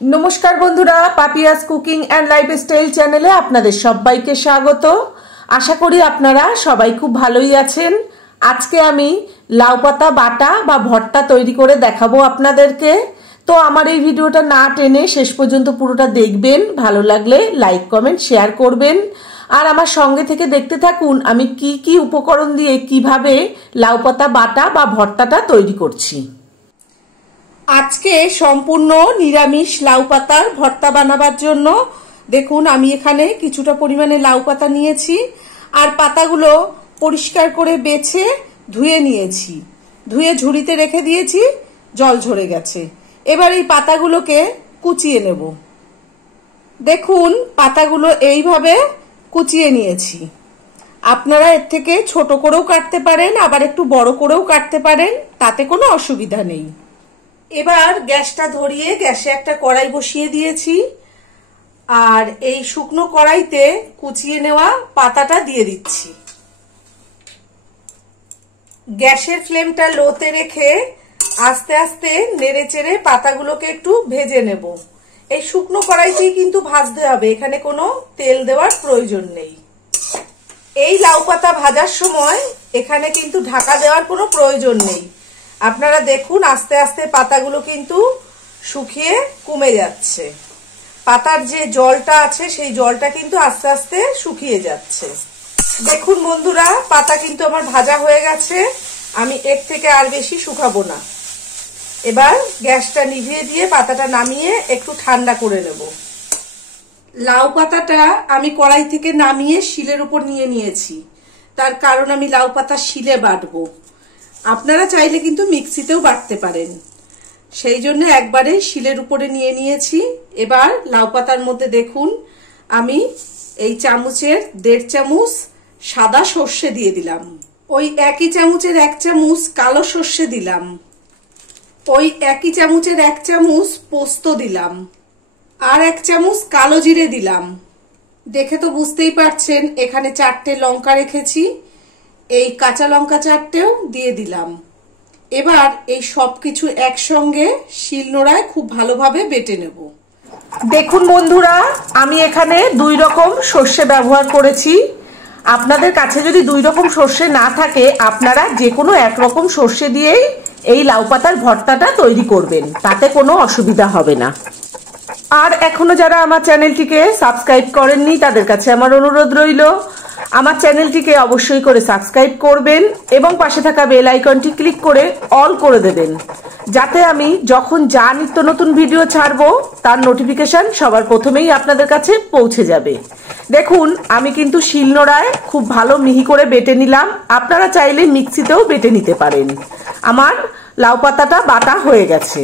नमस्कार बंधुरा पापियास cooking and lifestyle चैनेले आपनादेर सबाइके स्वागत। आशा करी आपनारा सबाई खूब भालोई आछेन। आजके आमी लाउ पाता बाटा बा भर्ता तैरी करे देखाबो आपनादेरके। तो आमार एई भिडियोटा ना टेने शेष पर्यन्त पुरोटा देखबेन, भालो लागले लाइक कमेंट शेयर करबेन और आमार संगे थेके देखते थाकुन आमी की उपकरण दिये किभाबे लाउ पाता बाटा बा भर्ताटा तैरी करछि। आज के सम्पूर्ण निरामिष लाउ पातार भर्ता बानाबार जोन्नो देखुन आमी एखाने किछुटा परिमाणे लाउ पाता नियेछि और पातागुलो परिष्कार करे बेছে धुए नियेछि, धुए झुड़ीते रेखे दियेछि, जल झरे गेছে। एबार এই পাতাগুলোকে কুচিয়ে নেব। দেখুন পাতাগুলো এইভাবে কুচিয়ে নিয়েছি। আপনারা এর থেকে ছোট করেও কাটতে পারেন, আবার একটু বড় করেও কাটতে পারেন, তাতে কোনো অসুবিধা নেই। এবার গ্যাসটা ধরিয়ে গ্যাসে একটা কড়াই বসিয়ে দিয়েছি আর এই শুকনো কড়াইতে কুচিয়ে নেওয়া পাতাটা দিয়ে দিচ্ছি। গ্যাসের ফ্লেমটা লোতে রেখে আস্তে আস্তে নেড়েচেড়ে পাতাগুলোকে একটু ভেজে নেব। এই শুকনো কড়াইতেই কিন্তু ভাজতে হবে, এখানে কোনো তেল দেওয়ার প্রয়োজন নেই। এই লাউ পাতা ভাজার সময় এখানে কিন্তু ঢাকা দেওয়ার কোনো প্রয়োজন নেই। আপনারা দেখুন আস্তে আস্তে পাতাগুলো কিন্তু শুকিয়ে কমে যাচ্ছে। পাতার যে জলটা আছে সেই জলটা কিন্তু আস্তে আস্তে শুকিয়ে যাচ্ছে। দেখুন বন্ধুরা পাতা কিন্তু আমার ভাজা হয়ে গেছে, আমি এর থেকে আর বেশি শুকাবো না। এবার গ্যাসটা নিভিয়ে দিয়ে পাতাটা নামিয়ে একটু ঠান্ডা করে নেব। লাউ পাতাটা আমি কড়াই থেকে নামিয়ে শিলের উপর নিয়ে নিয়েছি, তার কারণ আমি লাউ পাতা শিলে বাটবো। আপনারা চাইলে কিন্তু মিক্সিতেও বাটতে পারেন, সেই জন্য একবারে শিলের উপরে নিয়ে নিয়েছি। এবার লাউ পাতার মধ্যে দেখুন আমি এই চামচের 1.5 চামচ সাদা সর্ষে দিয়ে দিলাম, ওই একই চামচের 1 চামচ কালো সর্ষে দিলাম, ওই একই চামচের 1 চামচ পোস্ত দিলাম আর 1 চামচ কালো জিরে দিলাম। দেখে তো বুঝতেই পারছেন এখানে 4টে লঙ্কা রেখেছি, এই কাঁচা লঙ্কা 4টেও দিয়ে দিলাম। এবার এই সবকিছু একসঙ্গে শিলনোড়ায় খুব ভালোভাবে বেটে নেব। দেখুন বন্ধুরা আমি এখানে 2 রকম সর্ষে ব্যবহার করেছি। আপনাদের কাছে যদি 2 রকম সর্ষে না থাকে আপনারা যে কোনো এক রকম সর্ষে দিয়েই এই লাউ পাতার ভর্তাটা তৈরি করবেন, তাতে কোনো অসুবিধা হবে না। আর এখনো যারা আমার চ্যানেলটিকে সাবস্ক্রাইব করেননি তাদের কাছে আমার অনুরোধ রইল আমার চ্যানেলটিকে অবশ্যই করে সাবস্ক্রাইব করবেন এবং পাশে থাকা বেল আইকনটি ক্লিক করে অল করে দেবেন, যাতে আমি যখন যা নিত্য নতুন ভিডিও ছাড়বো তার নোটিফিকেশন সবার প্রথমেই আপনাদের কাছে পৌঁছে যাবে। দেখুন আমি কিন্তু শিলনোড়ায় খুব ভালো মিহি করে বেটে নিলাম, আপনারা চাইলে মিক্সিতেও বেটে নিতে পারেন। আমার লাউ পাতাটা বাটা হয়ে গেছে।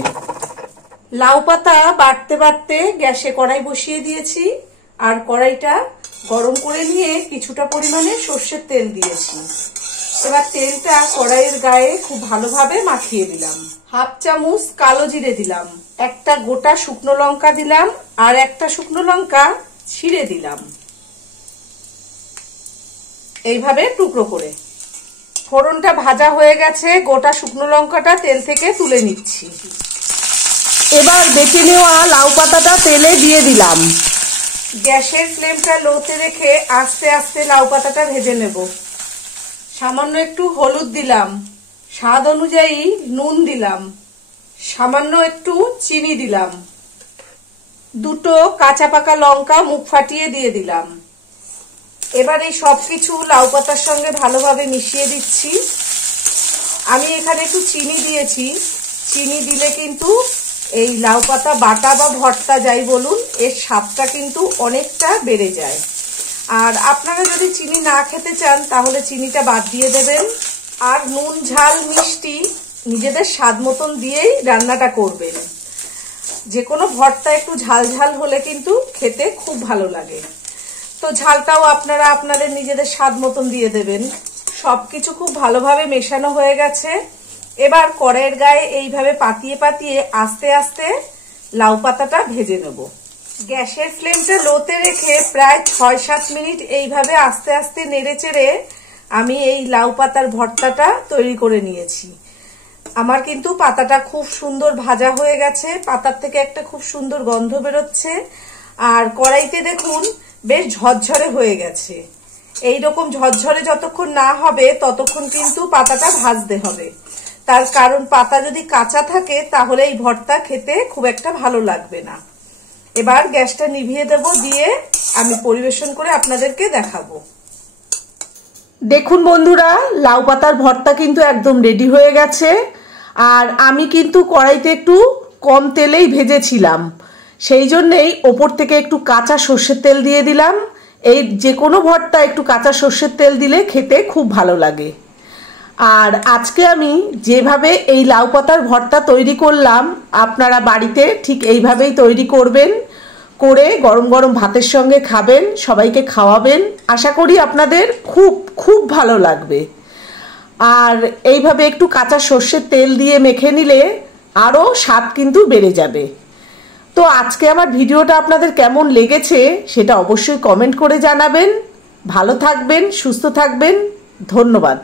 লাউ পাতা বাটতে বাটতে গ্যাসে কড়াই বসিয়ে দিয়েছি আর কড়াইটা গরম করে নিয়ে কিছুটা পরিমাণে সর্ষের তেল দিয়েছি। এবার তেলটা কড়াইয়ের গায়ে খুব ভালোভাবে মাখিয়ে দিলাম। 1/2 চামচ কালো জিরে দিলাম, একটা গোটা শুকনো লঙ্কা দিলাম আর একটা শুকনো লঙ্কা ছিঁড়ে দিলাম এইভাবে টুকরো করে। ফোড়নটা ভাজা হয়ে গেছে, গোটা শুকনো লঙ্কাটা তেল থেকে তুলে নিচ্ছি। এবার বেটে নেওয়া লাউ পাতাটা তেলে দিয়ে দিলাম। গ্যাসের ফ্লেমটা লোতে রেখে আস্তে আস্তে লাউ পাতাটা ভেজে নেব। সামান্য একটু হলুদ দিলাম, স্বাদ অনুযায়ী নুন দিলাম, সামান্য একটু চিনি দিলাম, 2টো কাঁচা পাকা লঙ্কা মুখ ফাটিয়ে দিয়ে দিলাম। এবার এই সবকিছু লাউ পাতার সঙ্গে ভালোভাবে মিশিয়ে দিচ্ছি। আমি এখানে একটু চিনি দিয়েছি, চিনি দিলে কিন্তু এই লাউ পাতা বাটা বা ভর্তা যাই বলুন এর স্বাদটা কিন্তু অনেকটা বেড়ে যায়। আর আপনারা যদি চিনি না খেতে চান তাহলে চিনিটা বাদ দিয়ে দেবেন। আর নুন ঝাল মিষ্টি নিজেদের স্বাদ মতন দিয়েই রান্নাটা করবেন। যে কোনো ভর্তা একটু ঝাল ঝাল হলে কিন্তু খেতে খুব ভালো লাগে। তো ঝালটাও আপনারা আপনাদের নিজেদের স্বাদ মতন দিয়ে দেবেন। সবকিছু খুব ভালোভাবে মেশানো হয়ে গেছে। এবার কড়াইয়ের গায়ে এইভাবে পাতিয়ে পাতিয়ে আস্তে আস্তে লাউ পাতাটা ভেজে নেব। গ্যাসের ফ্লেমটা লোতে রেখে প্রায় 6-7 মিনিট এইভাবে আস্তে আস্তে নেড়ে চেড়ে আমি এই লাউ পাতার ভর্তাটা তৈরি করে নিয়েছি। আমার কিন্তু পাতাটা খুব সুন্দর ভাজা হয়ে গেছে, পাতার থেকে একটা খুব সুন্দর গন্ধ বেরোচ্ছে। আর কড়াইতে দেখুন বেশ ঝরঝরে হয়ে গেছে। এইরকম ঝরঝরে যতক্ষণ না হবে ততক্ষণ কিন্তু পাতাটা ভাজতে হবে। তার কারণ পাতা যদি কাঁচা থাকে তাহলে এই ভর্তা খেতে খুব একটা ভালো লাগবে না। এবার গ্যাসটা নিভিয়ে দেব, দিয়ে আমি পরিবেশন করে আপনাদেরকে দেখাবো। দেখুন বন্ধুরা, লাউ পাতার ভর্তা কিন্তু একদম রেডি হয়ে গেছে। আর আমি কিন্তু কড়াইতে একটু কম তেলেই ভেজেছিলাম, সেই জন্যেই ওপর থেকে একটু কাঁচা সর্ষের তেল দিয়ে দিলাম। এই যে কোনো ভর্তা একটু কাঁচা সর্ষের তেল দিলে খেতে খুব ভালো লাগে। আর আজকে আমি যেভাবে এই লাউ পাতার ভর্তা তৈরি করলাম, আপনারা বাড়িতে ঠিক এইভাবেই তৈরি করবেন, করে গরম গরম ভাতের সঙ্গে খাবেন, সবাইকে খাওয়াবেন। আশা করি আপনাদের খুব খুব ভালো লাগবে। আর এইভাবে একটু কাঁচা সর্ষের তেল দিয়ে মেখে নিলে আরও স্বাদ কিন্তু বেড়ে যাবে। তো আজকে আমার ভিডিওটা আপনাদের কেমন লেগেছে সেটা অবশ্যই কমেন্ট করে জানাবেন। ভালো থাকবেন, সুস্থ থাকবেন, ধন্যবাদ।